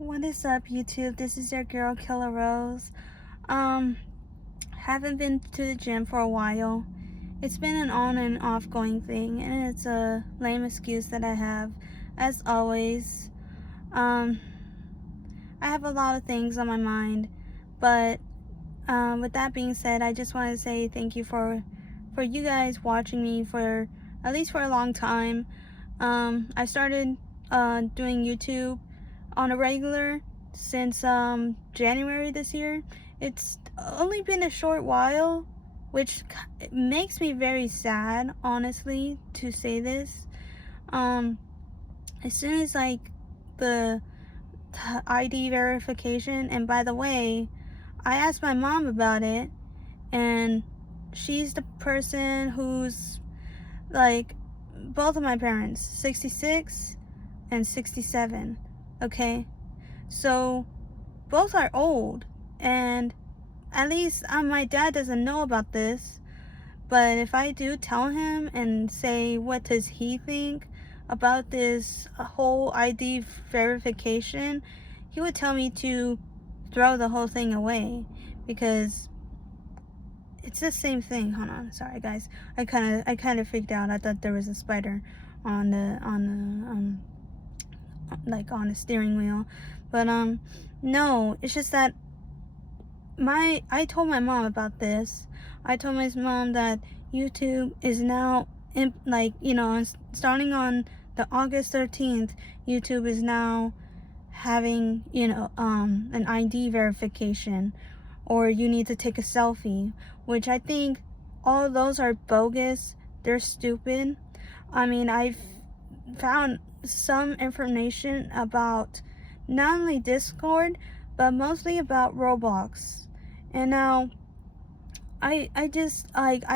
What is up, YouTube? This is your girl Killer Rose. Um, haven't been to the gym for a while. It's been an on and off going thing, and it's a lame excuse that I have, as always. Um, I have a lot of things on my mind, but with that being said, I just want to say thank you for you guys watching me for at least for a long time. I started doing YouTube on a regular since January this year. It's only been a short while, which makes me very sad, honestly, to say this. Um, as soon as like the ID verification, and by the way, I asked my mom about it, and she's the person who's like both of my parents, 66 and 67. Okay, so both are old, and at least my dad doesn't know about this, but if I do tell him and say what does he think about this whole ID verification, he would tell me to throw the whole thing away, because it's the same thing. Hold on, sorry guys, I kind of freaked out. I thought there was a spider on the like on the steering wheel, but no, it's just that I told my mom about this. I told my mom that YouTube is now starting on the August 13th, YouTube is now having an ID verification, or you need to take a selfie, which I think all those are bogus. They're stupid. I mean, I've found some information about not only Discord, but mostly about Roblox. And now I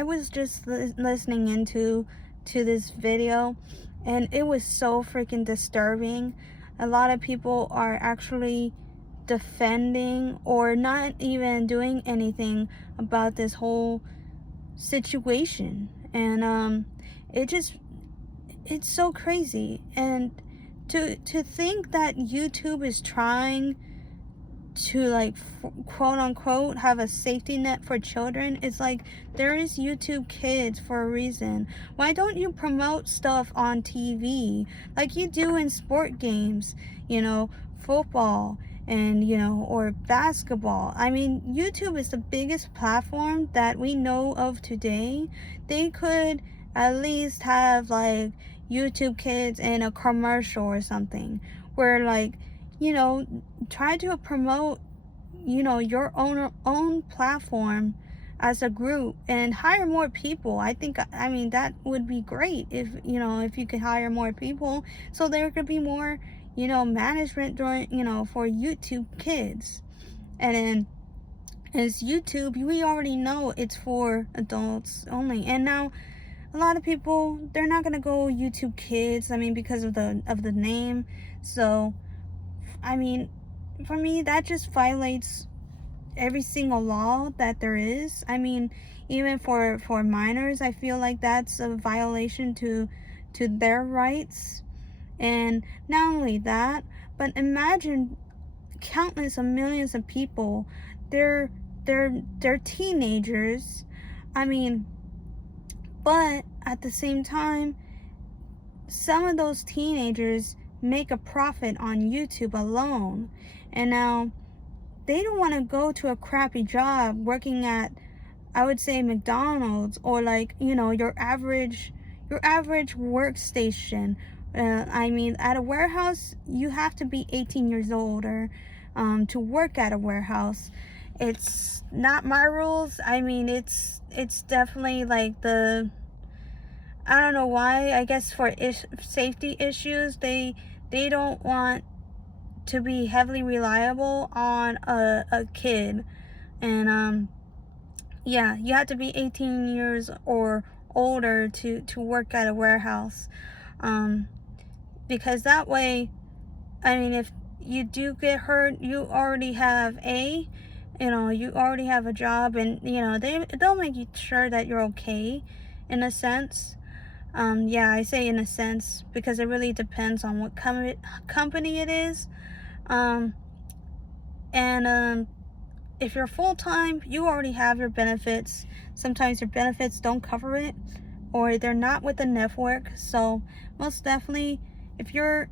was just listening into this video, and it was so freaking disturbing. A lot of people are actually defending or not even doing anything about this whole situation, and it's so crazy. And to think that YouTube is trying to like quote unquote have a safety net for children, it's like, there is YouTube Kids for a reason. Why don't you promote stuff on TV like you do in sport games, football and or basketball? I mean, YouTube is the biggest platform that we know of today. They could at least have like YouTube Kids in a commercial or something, where like, try to promote your own platform as a group, and hire more people. I mean, that would be great if if you could hire more people, so there could be more management during for YouTube Kids. And then, as YouTube, we already know it's for adults only, and now a lot of people, they're not gonna go YouTube Kids, I mean, because of the name. So I mean, for me, that just violates every single law that there is. I mean, even for minors, I feel like that's a violation to their rights. And not only that, but imagine countless of millions of people. They're teenagers. I mean, but at the same time, some of those teenagers make a profit on YouTube alone, and now they don't want to go to a crappy job working at, I would say, McDonald's, or like your average workstation. I mean, at a warehouse, you have to be 18 years old or to work at a warehouse. It's not my rules. I mean, it's definitely like I don't know why. I guess for safety issues, they don't want to be heavily reliable on a kid. And yeah, you have to be 18 years or older to work at a warehouse, because that way, I mean, if you do get hurt, you already have you already have a job, and they'll make sure that you're okay, in a sense. Yeah, I say in a sense because it really depends on what company it is. Um, and if you're full-time, you already have your benefits. Sometimes your benefits don't cover it, or they're not with the network. So most definitely, if you're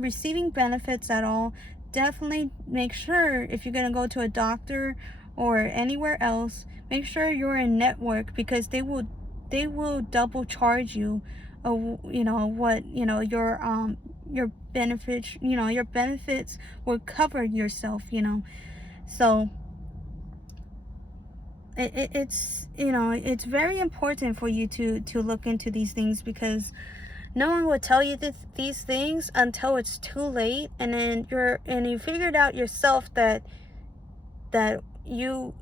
receiving benefits at all, definitely make sure, if you're gonna go to a doctor or anywhere else, make sure you're in network, because they will double charge you of, what, your benefits, your benefits will cover yourself, so it's very important for you to look into these things, because no one will tell you these things until it's too late, and then you figured out yourself that you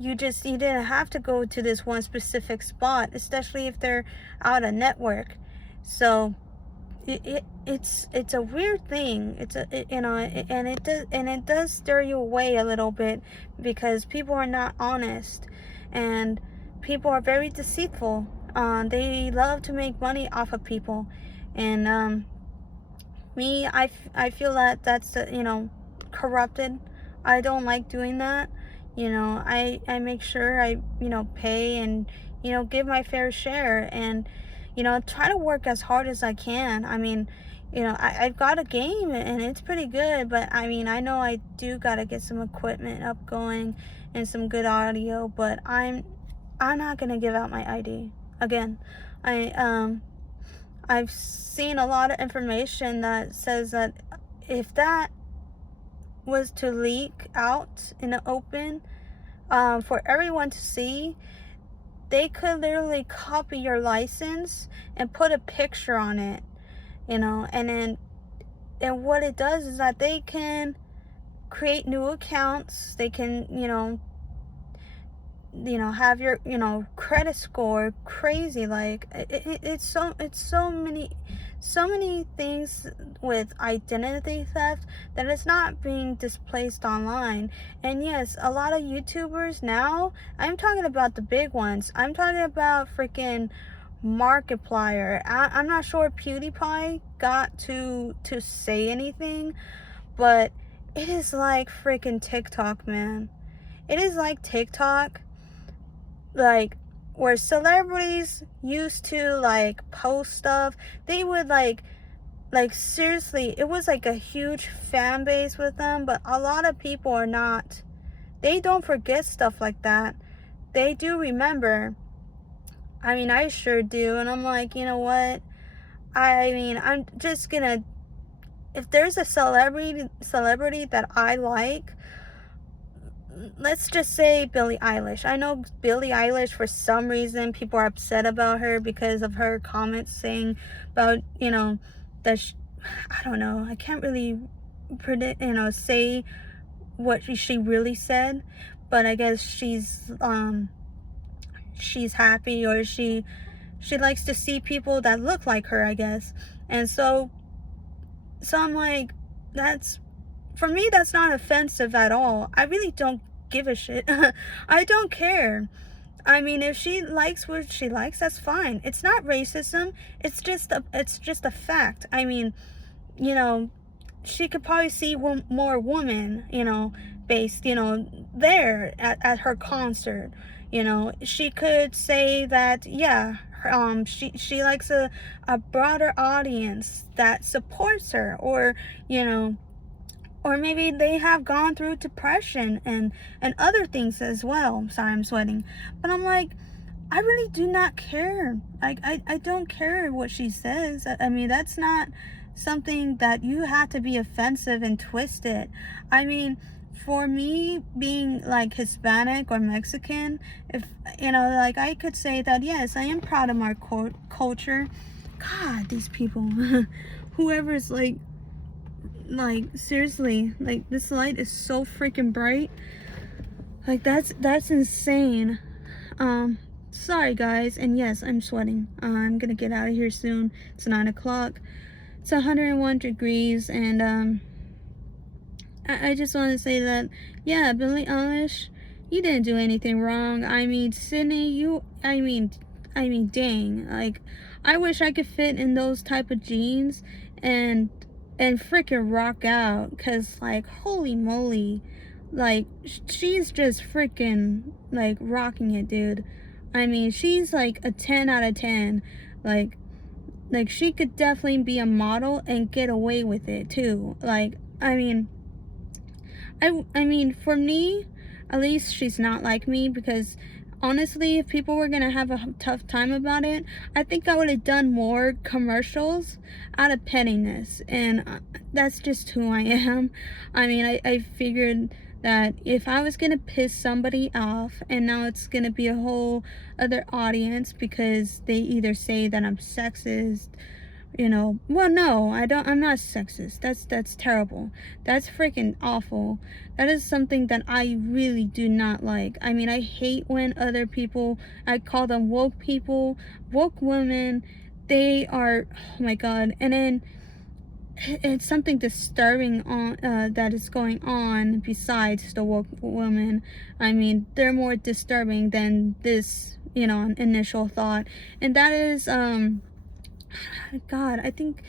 didn't have to go to this one specific spot, especially if they're out of network. So it's a weird thing. And it does stir you away a little bit, because people are not honest, and people are very deceitful. They love to make money off of people, and I feel that that's corrupted. I don't like doing that. I make sure I pay, and give my fair share, and try to work as hard as I can. I mean, I've got a game, and it's pretty good, but I mean, I know I do got to get some equipment up going and some good audio, but I'm not gonna give out my ID again. I've seen a lot of information that says that if that was to leak out in the open, for everyone to see, they could literally copy your license and put a picture on it, and what it does is that they can create new accounts. They can, have your credit score crazy. Like it's so many things with identity theft that is not being displaced online. And yes, a lot of YouTubers now, I'm talking about the big ones, I'm talking about freaking Markiplier. I'm not sure PewDiePie got to say anything, but it is like freaking TikTok, man. It is like TikTok, like where celebrities used to like post stuff. They would like seriously, it was like a huge fan base with them, but a lot of people are not, they don't forget stuff like that. They do remember. I mean, I sure do. And I'm like, you know what, I mean, I'm just gonna, if there's a celebrity that I like, let's just say Billie Eilish. I know Billie Eilish, for some reason, people are upset about her because of her comments saying about, that I don't know. I can't really predict, say what she really said, but I guess she's happy, or she likes to see people that look like her, I guess. And so I'm like, that's, for me, that's not offensive at all. I really don't give a shit. I don't care. I mean, if she likes what she likes, that's fine. It's not racism. It's just a fact. I mean, she could probably see more women, based, there at her concert. She could say that, yeah, she likes a broader audience that supports her, or, or maybe they have gone through depression and other things as well. Sorry, I'm sweating. But I'm like, I really do not care. I don't care what she says. I mean, that's not something that you have to be offensive and twist it. I mean, for me, being like Hispanic or Mexican, if, like, I could say that, yes, I am proud of my culture. God, these people. Whoever's like, seriously, like, this light is so freaking bright. Like, that's insane. Sorry guys, and yes, I'm sweating. I'm gonna get out of here soon. It's 9 o'clock. It's 101 degrees, and I just want to say that, yeah, Billie Eilish, you didn't do anything wrong. I mean, Sydney, I mean, dang, like, I wish I could fit in those type of jeans, and and freaking rock out, because like holy moly, like she's just freaking like rocking it, dude. I mean, she's like a 10 out of 10. like she could definitely be a model and get away with it too. Like, I mean, for me, at least she's not like me, because honestly, if people were gonna have a tough time about it, I think I would have done more commercials out of pettiness, and that's just who I am. I mean, I figured that if I was gonna piss somebody off, and now it's gonna be a whole other audience because they either say that I'm sexist, well, no, I'm not sexist. That's terrible. That's freaking awful. That is something that I really do not like. I mean, I hate when other people, I call them woke people, woke women. They are, oh my god. And then it's something disturbing on that is going on besides the woke women. I mean, they're more disturbing than this, initial thought. And that is God, I think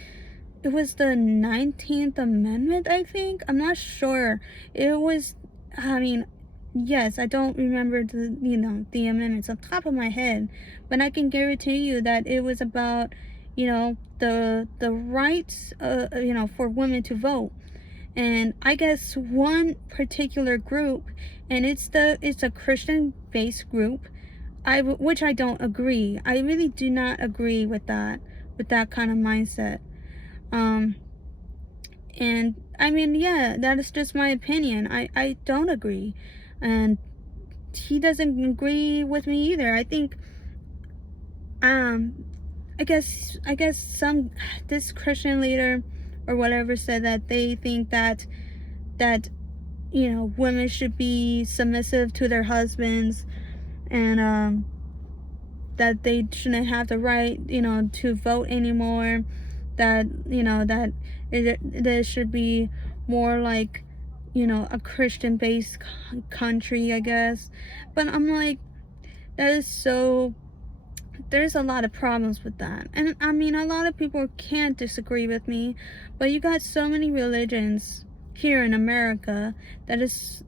it was the 19th Amendment, I think. I'm not sure. It was, I mean, yes, I don't remember the amendments off the top of my head, but I can guarantee you that it was about, the rights, for women to vote. And I guess one particular group, and it's a Christian-based group, which I don't agree. I really do not agree with that kind of mindset. And I mean, yeah, that is just my opinion. I don't agree, and he doesn't agree with me either. I think, I guess this Christian leader or whatever said that they think that women should be submissive to their husbands, and that they shouldn't have the right, to vote anymore. That, that there should be more like, a Christian-based country, I guess. But I'm like, that is so. There's a lot of problems with that. And I mean, a lot of people can't disagree with me, but you got so many religions here in America that has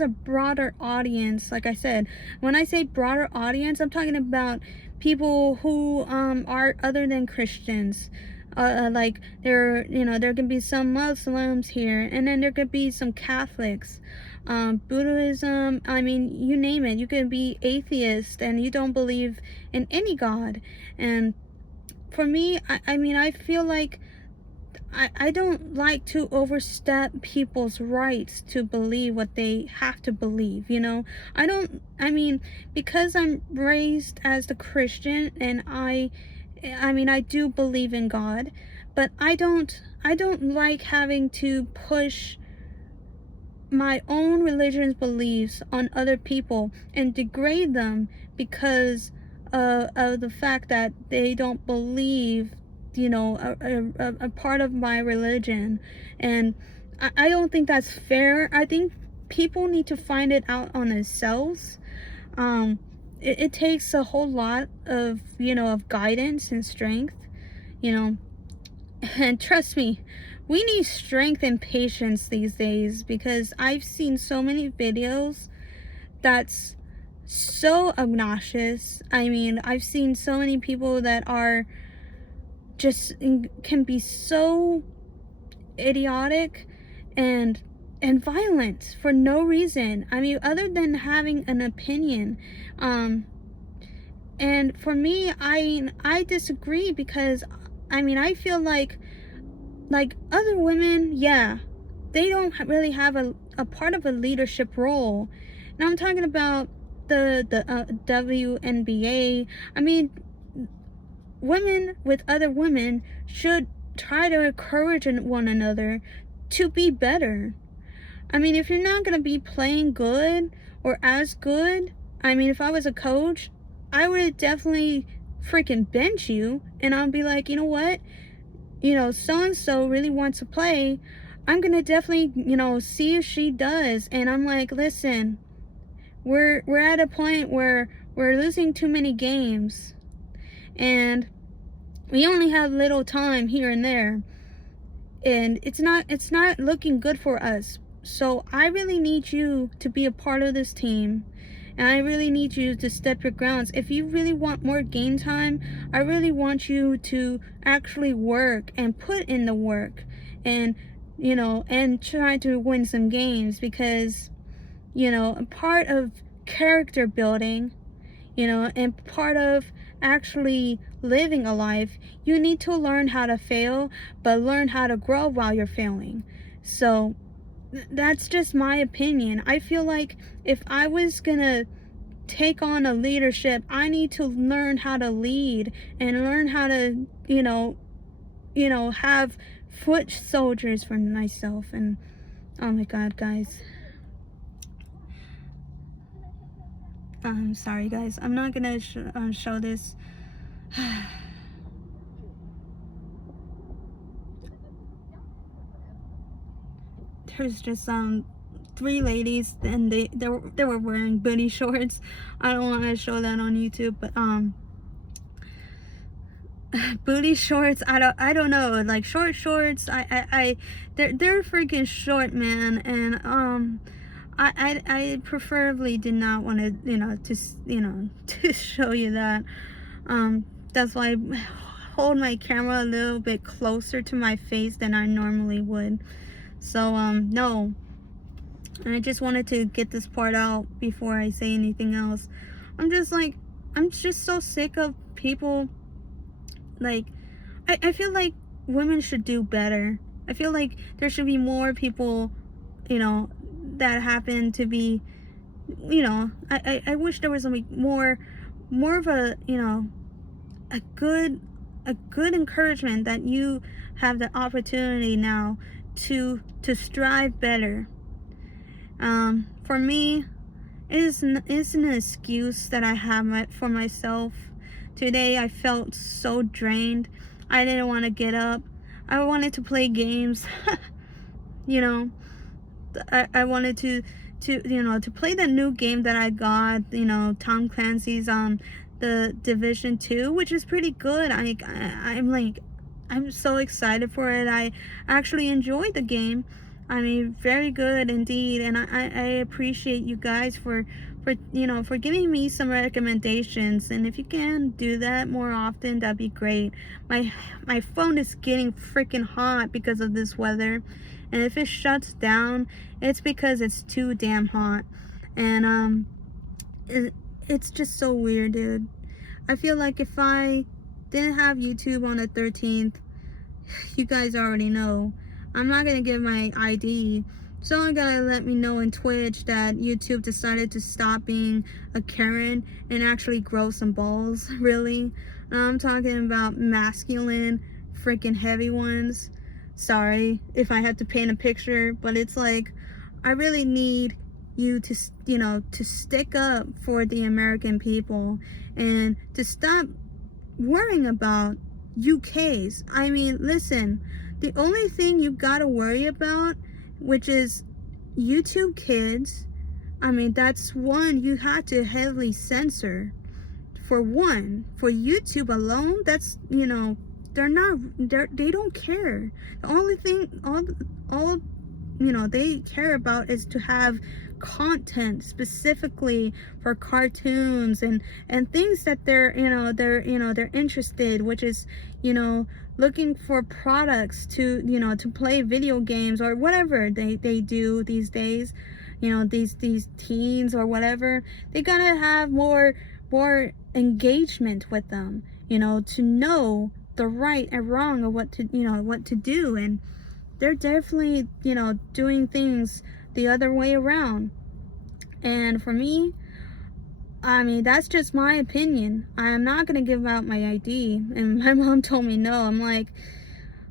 a broader audience. Like I said, when I say broader audience, I'm talking about people who are other than Christians. Like there can be some Muslims here, and then there could be some Catholics, Buddhism. I mean, you name it. You can be atheist and you don't believe in any God. And for me, I mean, I feel like I don't like to overstep people's rights to believe what they have to believe, I mean, because I'm raised as the Christian, and I mean, I do believe in God, but I don't like having to push my own religion's beliefs on other people and degrade them because of the fact that they don't believe, a part of my religion. And I don't think that's fair. I think people need to find it out on themselves. It takes a whole lot of, of guidance and strength, and trust me, we need strength and patience these days, because I've seen so many videos that's so obnoxious. I mean, I've seen so many people that are just can be so idiotic and violent for no reason. I mean, other than having an opinion. And for me, I disagree, because I mean, I feel like other women, yeah, they don't really have a part of a leadership role. And I'm talking about the WNBA. I mean, women with other women should try to encourage one another to be better. I mean, if you're not going to be playing good or as good, I mean, if I was a coach, I would definitely freaking bench you, and I'll be like, you know what? So-and-so really wants to play. I'm going to definitely, see if she does. And I'm like, listen, we're at a point where we're losing too many games, and we only have little time here and there. and it's not looking good for us. So I really need you to be a part of this team, and I really need you to step your grounds. If you really want more game time, I really want you to actually work and put in the work, and and try to win some games, because a part of character building, and part of actually living a life, you need to learn how to fail, but learn how to grow while you're failing. So that's just my opinion. I feel like if I was gonna take on a leadership, I need to learn how to lead, and learn how to, have foot soldiers for myself. And oh my god, guys, I'm sorry, guys. I'm not gonna show this. There's just three ladies, and they were wearing booty shorts. I don't want to show that on YouTube, but booty shorts. I don't know, like short shorts. They're freaking short, man, and I preferably did not want to, to show you that. That's why I hold my camera a little bit closer to my face than I normally would. So no, and I just wanted to get this part out before I say anything else. I'm just so sick of people. Like, I feel like women should do better. I feel like there should be more people, that happen to be, I wish there was more of a, a good encouragement, that you have the opportunity now to strive better. For me, it's an excuse that I have for myself. Today I felt so drained. I didn't want to get up. I wanted to play games. I wanted to play the new game that I got, Tom Clancy's the Division 2, which is pretty good. I'm so excited for it. I actually enjoyed the game. I mean, very good indeed, and I appreciate you guys for giving me some recommendations. And if you can do that more often, that'd be great. My phone is getting freaking hot because of this weather, and if it shuts down, it's because it's too damn hot. And it's just so weird, dude. I feel like if I didn't have YouTube on the 13th, you guys already know, I'm not gonna give my ID. Someone gotta let me know in Twitch that YouTube decided to stop being a Karen and actually grow some balls. Really, I'm talking about masculine, freaking heavy ones. Sorry if I have to paint a picture, but it's like, I really need you to, to stick up for the American people, and to stop worrying about UKs. I mean, listen, the only thing you gotta worry about, which is YouTube Kids, I mean, that's one you have to heavily censor. For one, for YouTube alone, that's, they don't care. The only thing, all they care about is to have content specifically for cartoons and things that they're interested, which is, looking for products to, to play video games or whatever they do these days. These teens or whatever, they gotta have more engagement with them, to know the right and wrong of what to do. And they're definitely, doing things the other way around. And for me, I mean, that's just my opinion. I am not gonna give out my ID. And my mom told me no.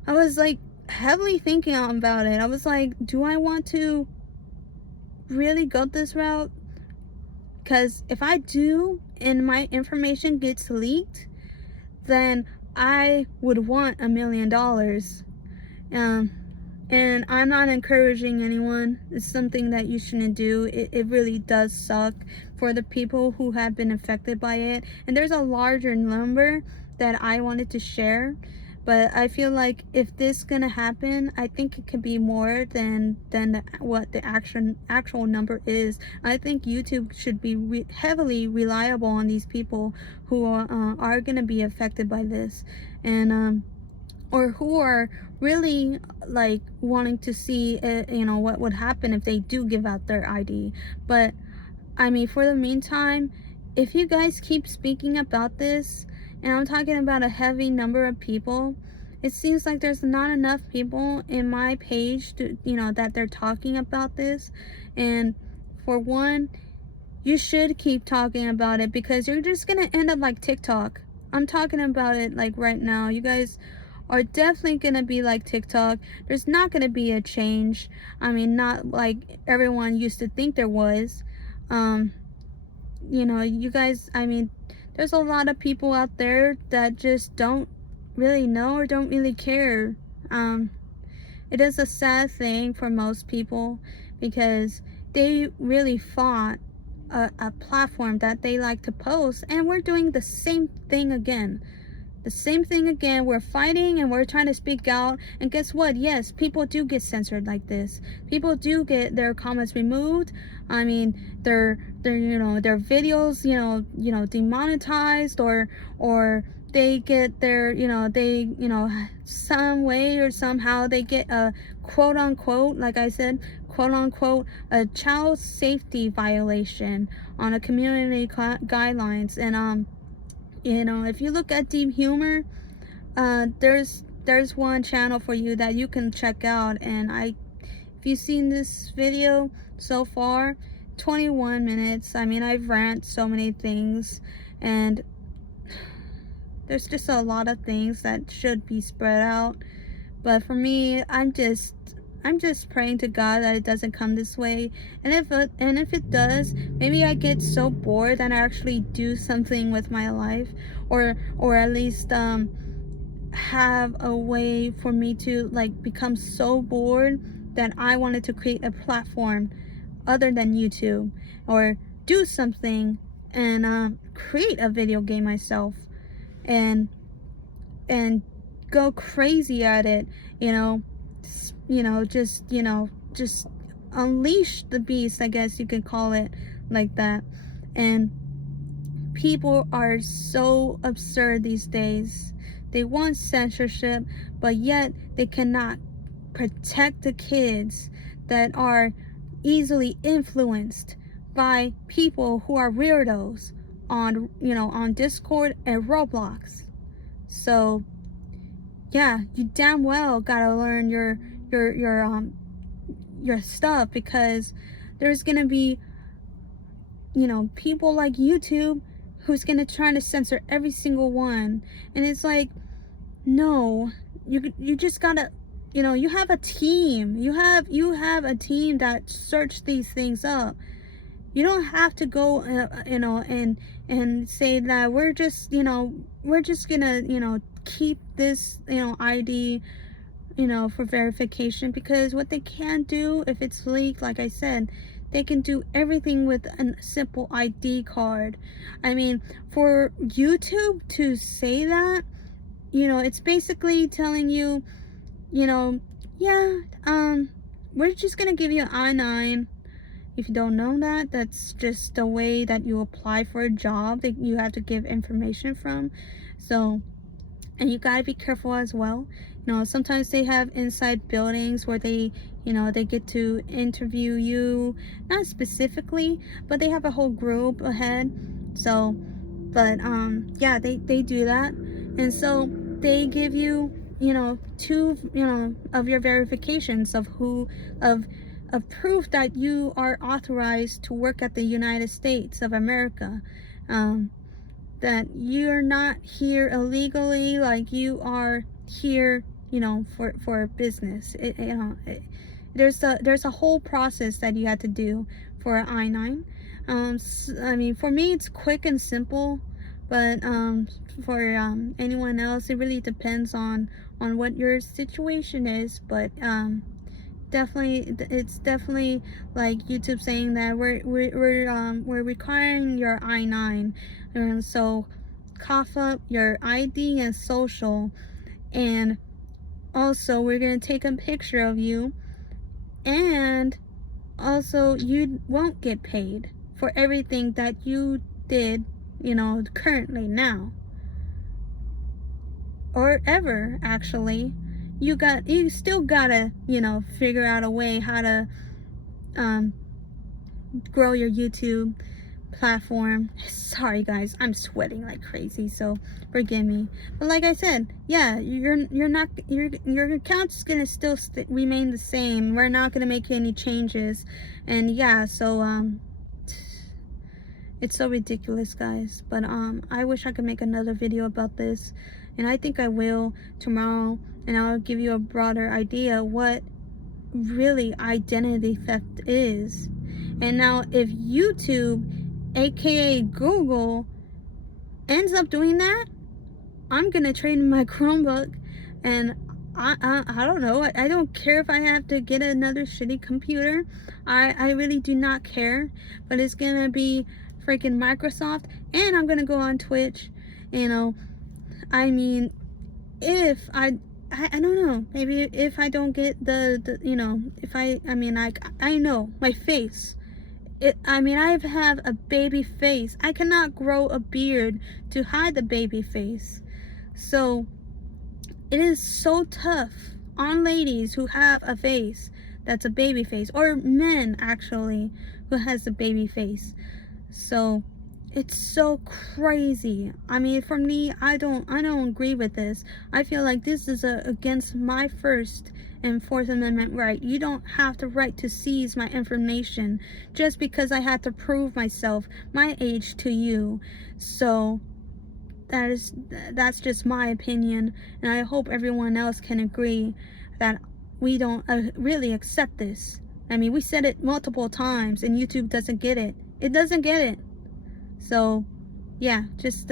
I was like heavily thinking about it. I was like, do I want to really go this route? Because if I do and my information gets leaked, then I would want $1 million. And I'm not encouraging anyone. It's something that you shouldn't do. It really does suck for the people who have been affected by it. And there's a larger number that I wanted to share, But I feel like if this gonna happen, I think it could be more than what the actual number is. I think YouTube should be heavily reliable on these people who are gonna be affected by this, and or who are really like wanting to see what would happen if they do give out their ID. But I mean, for the meantime, if you guys keep speaking about this, and I'm talking about a heavy number of people, it seems like there's not enough people in my page to, that they're talking about this. And for one, you should keep talking about it, because you're just gonna end up like TikTok. I'm talking about it like right now. You guys are definitely gonna be like TikTok. There's not gonna be a change. I mean, not like everyone used to think there was. You guys, I mean, there's a lot of people out there that just don't really know or don't really care. It is a sad thing for most people, because they really fought a platform that they like to post, and we're doing the same thing again. The same thing again. We're fighting and we're trying to speak out, and guess what? Yes, people do get censored like this. People do get their comments removed. I mean, their their videos demonetized, or they get their some way or somehow they get a quote unquote, like I said, quote unquote, a child safety violation on a community guidelines. And if you look at deep humor, there's one channel for you that you can check out. And if you've seen this video so far, 21 minutes. I mean, I've ranted so many things, and there's just a lot of things that should be spread out. But for me, I'm just praying to God that it doesn't come this way. And if it does, maybe I get so bored that I actually do something with my life, or at least have a way for me to like become so bored that I wanted to create a platform other than YouTube, or do something and create a video game myself, and go crazy at it, just unleash the beast, I guess you could call it like that. And people are so absurd these days. They want censorship, but yet they cannot protect the kids that are easily influenced by people who are weirdos on Discord and Roblox. So yeah, you damn well gotta learn your stuff, because there's gonna be people like YouTube who's gonna try to censor every single one. And it's like, no, you just gotta, you have a team. You have a team that search these things up. You don't have to go and say that we're just gonna keep this ID for verification, because what they can do if it's leaked, like I said, they can do everything with a simple ID card. I mean, for YouTube to say that, it's basically telling you, yeah, we're just gonna give you an I-9. If you don't know that, that's just the way that you apply for a job that you have to give information from. So, and you gotta be careful as well. Sometimes they have inside buildings where they get to interview you, not specifically, but they have a whole group ahead. So, but yeah, they do that. And so they give you two of your verifications of proof that you are authorized to work at the United States of America, that you're not here illegally, like you are here for business. There's a whole process that you have to do for an I-9. I mean, for me it's quick and simple, but for anyone else, it really depends on what your situation is. But it's definitely like YouTube saying that we're requiring your I-9, and so cough up your ID and social, And also, we're gonna take a picture of you, and also you won't get paid for everything that you did, you know, currently now, or ever actually. You still gotta, you know, figure out a way how to um grow your YouTube platform. Sorry guys, I'm sweating like crazy, so forgive me. But like I said, yeah, your account's gonna still remain the same. We're not gonna make any changes. And yeah, so it's so ridiculous, guys. But I wish I could make another video about this, and I think I will tomorrow, and I'll give you a broader idea what really identity theft is. And now if YouTube, aka Google, ends up doing that, I'm gonna trade in my Chromebook, and I don't know. I don't care if I have to get another shitty computer. I really do not care. But it's gonna be freaking Microsoft, and I'm gonna go on Twitch. You know, I mean, if I don't know, maybe if I don't get the you know, if I mean, like, I know my face. I mean, I have a baby face. I cannot grow a beard to hide the baby face. So it is so tough on ladies who have a face that's a baby face, or men actually who has a baby face. So it's so crazy. I mean, for me, I don't agree with this. I feel like this is against my First and Fourth Amendment right. You don't have the right to seize my information just because I had to prove myself, my age, to you. So that's just my opinion, and I hope everyone else can agree that we don't really accept this. I mean, we said it multiple times, and YouTube doesn't get it. It doesn't get it. So yeah, just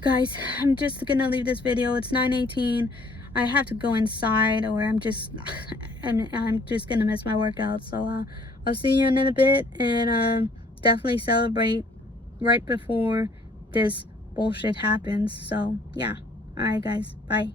guys, I'm just gonna leave this video. It's 9:18. I have to go inside, or I'm just gonna miss my workout. So I'll see you in a bit, and definitely celebrate right before this bullshit happens. So yeah, all right guys, bye.